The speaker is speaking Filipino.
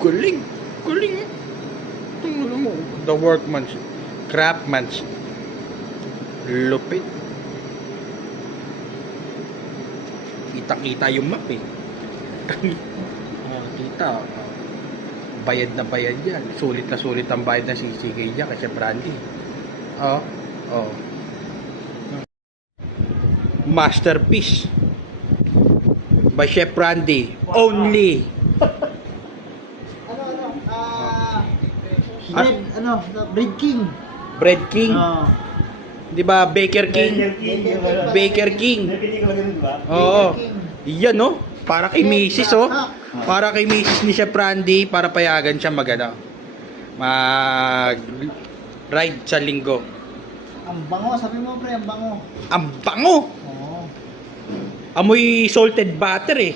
Galing. Galing. Tingnan mo. The workmanship. Craftsmanship. Lupit. Kita-kita yung map eh. Kita. Bayad na bayad yan. Sulit na sulit ang bayad na CCK niya kasi Brandy. Oh. Oh. Masterpiece. By Chef Brandy. Wow. Only. Bread King. Bread King. Di ba? Baker King. Baker King. Oo. Yan no. Para kay Mrs. oh. Para kay Mrs. ni Chef Randy, para payagan siya mag ride sa linggo. Ang bango, sabi mo pre, ang bango. Ang bango. Oo. Amoy salted butter eh.